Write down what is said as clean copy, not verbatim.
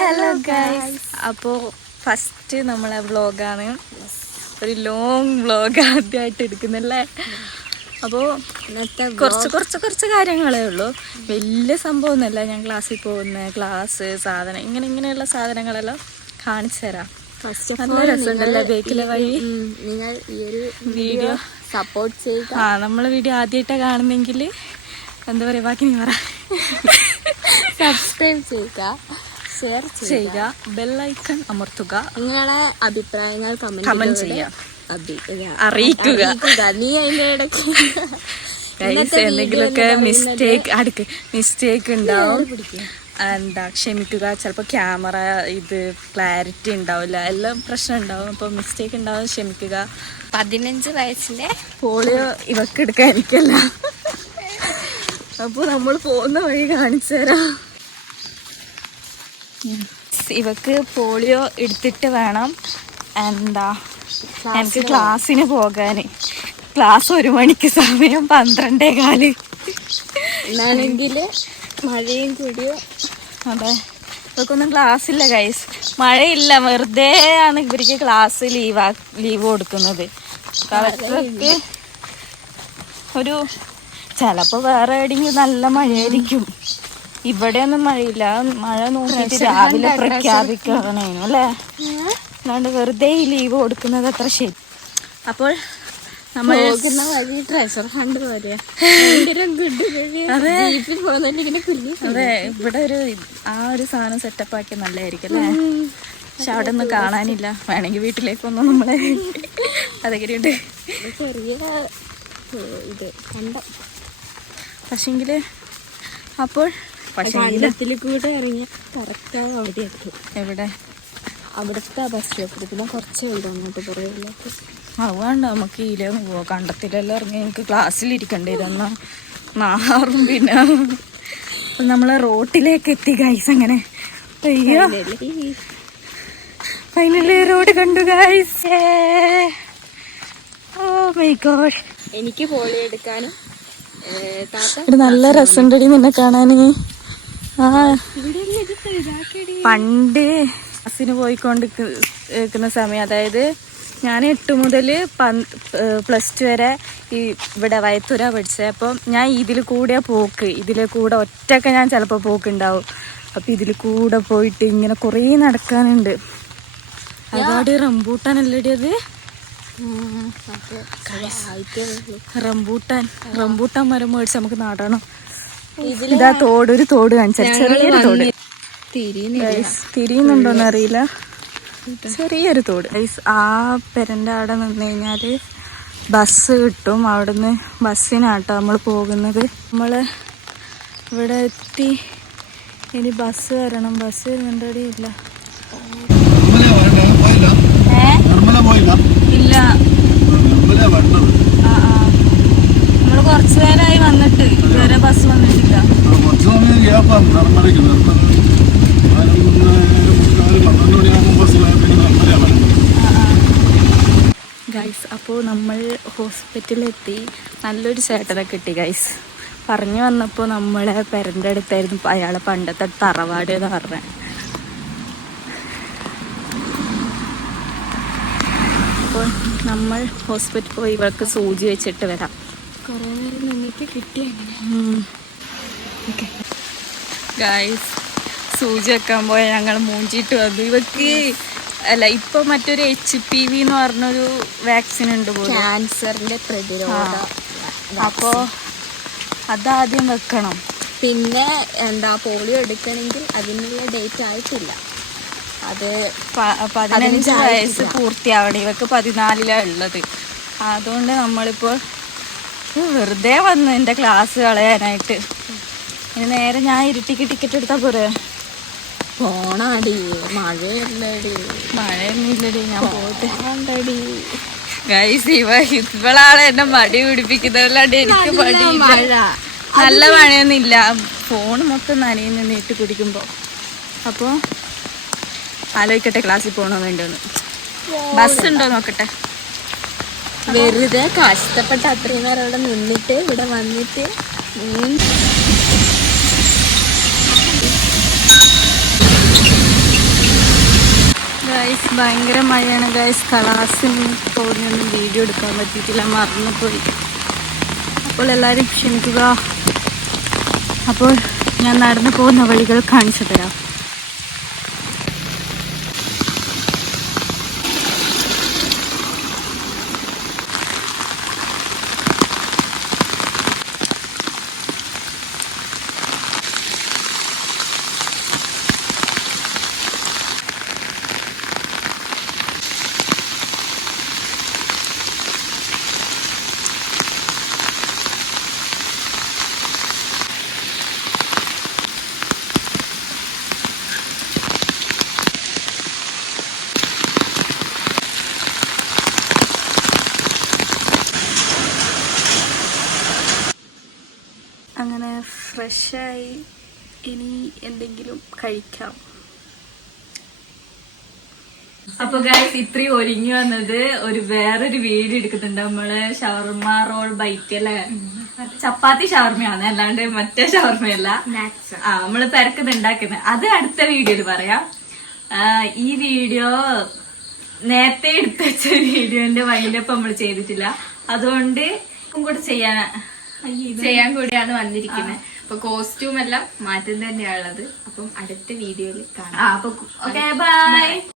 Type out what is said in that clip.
Hello guys, അപ്പോൾ first നമ്മളെ വ്ളോഗാണ്. ഒരു ലോങ് വ്ളോഗ് ആദ്യമായിട്ട് എടുക്കുന്നല്ലേ. അപ്പോൾ കുറച്ച് കാര്യങ്ങളേ ഉള്ളൂ, വലിയ സംഭവമൊന്നുമല്ല. ഞാൻ ക്ലാസ്സിൽ പോകുന്ന ക്ലാസ് സാധനം ഇങ്ങനെയുള്ള സാധനങ്ങളെല്ലാം കാണിച്ചു തരാം. നല്ല രസമുണ്ടല്ലേ ബേക്കിലെ വഴി. നിങ്ങൾ ഈ ഒരു വീഡിയോ സപ്പോർട്ട് ചെയ്യുക. നമ്മളെ വീഡിയോ ആദ്യമായിട്ടാണ് കാണുന്നെങ്കിൽ എന്താ പറയുക, ബാക്കി നീ പറ. സബ്സ്ക്രൈബ് ചെയ്യുക, ഷെയർ ചെയ്യുക, ബെല്ലൈക്കൺ അമർത്തുക, നിങ്ങളുടെ അഭിപ്രായങ്ങൾ കമന്റ് ചെയ്യുക, അറിയിക്കുക. നീ അതിൻ്റെ ഇടയ്ക്ക് എന്തെങ്കിലുമൊക്കെ മിസ്റ്റേക്ക് ഉണ്ടാവും, എന്താ ക്ഷമിക്കുക. ചിലപ്പോൾ ക്യാമറ ക്ലാരിറ്റി ഉണ്ടാവില്ല, എല്ലാം പ്രശ്നം ഉണ്ടാവും. അപ്പോൾ മിസ്റ്റേക്ക് ഉണ്ടാവും, ക്ഷമിക്കുക. 15 വയസ്സിലെ പോളിയോ ഇവക്ക് എടുക്കാൻ എനിക്കല്ല. അപ്പോൾ നമ്മൾ പോകുന്ന വഴി കാണിച്ചു തരാം. ഇവക്ക് പോളിയോ എടുത്തിട്ട് വേണം എനിക്ക് ക്ലാസ്സിന് പോകാൻ. ക്ലാസ് 1 മണിക്ക്, സമയം 12:15. എന്നാണെങ്കിൽ മഴയും കൂടിയോ. അതെ, ഇവർക്കൊന്നും ക്ലാസ്സില്ല ഗൈസ്, മഴയില്ല, വെറുതെ ആണ് ഇവർക്ക് ക്ലാസ് ലീവ് കൊടുക്കുന്നത്. കളക്ടർക്ക് ചിലപ്പോൾ വേറെ എവിടെയെങ്കിലും നല്ല മഴയായിരിക്കും. ഇവിടെ ഒന്നും മഴയില്ല. മഴ നോക്കിയിട്ട് രാവിലെ പ്രഖ്യാപിക്കണേനു അല്ലേ, അല്ലാണ്ട് വെറുതെ ഈ ലീവ് കൊടുക്കുന്നത് അത്ര ശരി. അപ്പോൾ നമ്മൾ വഴി ട്രഷർ ഫണ്ട് പോലെ. അതെ, ഇവിടെ ഒരു സാധനം സെറ്റപ്പ് ആക്കി നല്ലതായിരിക്കും അല്ലേ. പക്ഷെ അവിടെ ഒന്നും കാണാനില്ല. വേണമെങ്കിൽ വീട്ടിലേക്കൊന്നും നമ്മളെ അതെങ്ങനെയുണ്ട് ചെറിയ ഇത് കണ്ടോ. പക്ഷെങ്കില് അപ്പോൾ കണ്ടത്തിൽ കൂടെ ഇറങ്ങിയ കറക്റ്റാണ് അവിടെ എത്തും. എവിടെ? അവിടുത്തെ ബസ് സ്റ്റോപ്പിൽ. പിന്നെ കുറച്ചേ ഉള്ളൂ അങ്ങോട്ട് പുറകിലേക്ക്. അതുകൊണ്ട് നമുക്ക് ഇതിലൊന്നും പോവാം. കണ്ടത്തിലെല്ലാം ഇറങ്ങി എനിക്ക് ക്ലാസ്സിലിരിക്കണ്ടേ, ഇതെന്നാ നാറും. പിന്നെ നമ്മൾ റോട്ടിലേക്ക് എത്തി ഗൈസ്. അങ്ങനെ അയ്യോ, ഫൈനലി റോഡ് കണ്ടു ഗൈസ്. Oh my God. എനിക്ക് പോളിയോ എടുക്കാനും നല്ല രസമുണ്ടടി നിന്നെ കാണാന്. പണ്ട് ക്ലാസ്സിന് പോയിക്കൊണ്ടിരിക്കുന്ന സമയം, അതായത് ഞാൻ 8 മുതൽ +2 വരെ ഇവിടെ വയത്തൂര പഠിച്ചത്. അപ്പം ഞാൻ ഇതിൽ കൂടെ ഒറ്റയ്ക്ക് ഞാൻ ചിലപ്പോൾ പോക്കുണ്ടാവും. അപ്പം ഇതിൽ കൂടെ പോയിട്ട് ഇങ്ങനെ കുറേ നടക്കാനുണ്ട്. ഒരുപാട് റംബൂട്ടാനല്ലടി അത്. റംബൂട്ടാൻ മരം മേടിച്ച് നമുക്ക് നടണം. ഇതാ ഒരു തോട് കാണിച്ചാൽ, ചെറിയൊരു തോട്. തിരിയുന്നുണ്ടോന്ന് അറിയില്ല, ചെറിയൊരു തോട്. ആ പെരൻ്റെ അവിടെ നിന്ന് കഴിഞ്ഞാല് ബസ് കിട്ടും. അവിടുന്ന് ബസ്സിനാട്ടോ നമ്മൾ പോകുന്നത്. നമ്മള് ഇവിടെ എത്തി, ഇനി ബസ് വരണം. ബസ് വരുന്നുണ്ടോ? ഇല്ല ഇല്ല, നമ്മള് കുറച്ചു നേരമായി വന്നിട്ട് ഇതുവരെ ബസ് വന്നിട്ടില്ല. ഗൈസ്, അപ്പോൾ നമ്മൾ ഹോസ്പിറ്റലിലെത്തി. നല്ലൊരു ചേട്ടനെ കിട്ടി ഗൈസ്. പറഞ്ഞു വന്നപ്പോൾ നമ്മളെ പെരൻ്റെ അടുത്തായിരുന്നു അയാളെ പണ്ടത്തെ തറവാട് എന്ന് പറഞ്ഞത്. അപ്പോൾ നമ്മൾ ഹോസ്പിറ്റലിൽ പോയി ഇവർക്ക് സൂചി വെച്ചിട്ട് വരാം. കുറേ നേരം നിങ്ങൾക്ക് കിട്ടിയ ഗൈസ്, സൂചി വെക്കാൻ പോയ ഞങ്ങൾ മൂഞ്ചിട്ട് വന്നു. ഇവക്ക് ഇപ്പൊ മറ്റൊരു HPV എന്ന് പറഞ്ഞൊരു വാക്സിൻ ഉണ്ട്, ക്യാൻസറിന്റെ പ്രതിരോധ. അപ്പോ അതാദ്യം വെക്കണം. പിന്നെ പോളിയോ എടുക്കണമെങ്കിൽ അതിനുള്ള ഡേറ്റ് ആയിട്ടില്ല. അത് 15 വയസ്സ് പൂർത്തിയാവണം. ഇവക്ക് 14 ഉള്ളത്. അതുകൊണ്ട് നമ്മളിപ്പോൾ വെറുതെ വന്നു എൻ്റെ ക്ലാസ് കളയാനായിട്ട്. ഇനി നേരെ ഞാൻ ഇരുട്ടിക്ക് ടിക്കറ്റ് എടുത്താൽ പോരെ? പോണാടി, മഴയൊന്നുമില്ലടി. ഞാൻ പോട്ടെ ഗൈസ്. ഇവളാണ് എന്നെ മടി പിടിപ്പിക്കുന്നതല്ലാണ്ട് എനിക്ക് മഴ നല്ല മഴയൊന്നും ഇല്ല. ഫോൺ മൊത്തം നനയുന്നു നീട്ടി കുടിക്കുമ്പോ. അപ്പോൾ ആലോചിക്കട്ടെ ക്ലാസ്സിൽ പോകണോ വേണ്ടോന്ന്. ബസ് ഉണ്ടോ നോക്കട്ടെ. വെറുതെ കഷ്ടപ്പെട്ട് അത്രയും നേരം അവിടെ നിന്നിട്ട് ഇവിടെ വന്നിട്ട് ഗൈസ് ഭയങ്കര മഴയാണ് ഗൈസ്. ക്ലാസ്സിന് പോകുന്നൊന്നും വീഡിയോ എടുക്കാൻ പറ്റിയിട്ടില്ല, മറന്നുപോയി. അപ്പോൾ എല്ലാവരും ക്ഷമിക്കുക. അപ്പോൾ ഞാൻ നടന്നു പോകുന്ന വഴികൾ കാണിച്ചു തരാം. അങ്ങനെ ഫ്രഷായി ഇനി എന്തെങ്കിലും കഴിക്കാം. അപ്പൊ ഗൈസ് ഇത്രയും ഒരുങ്ങി വന്നത് വേറൊരു വീഡിയോ എടുക്കുന്നുണ്ട്. നമ്മള് ഷവർമ റോൾ ബൈറ്റ് അല്ലേ, ചപ്പാത്തി ഷവർമയാണ്, അല്ലാണ്ട് മറ്റേ ഷവർമയല്ല. നമ്മള് പെരക്കുന്നത് ഉണ്ടാക്കുന്നത് അത് അടുത്ത വീഡിയോയിൽ പറയാം. ഈ വീഡിയോ നേരത്തെ എടുത്തു വെച്ച വീഡിയോന്റെ വൈൻഡപ്പ് നമ്മൾ ചെയ്തിട്ടില്ല, അതുകൊണ്ട് കൂടെ ചെയ്യാൻ കൂടിയാണ് വന്നിരിക്കുന്നത്. അപ്പൊ കോസ്റ്റ്യൂം എല്ലാം മാറ്റം തന്നെയാണുള്ളത്. അപ്പം അടുത്ത വീഡിയോയിൽ കാണാം. അപ്പൊ ഓക്കെ ബൈ.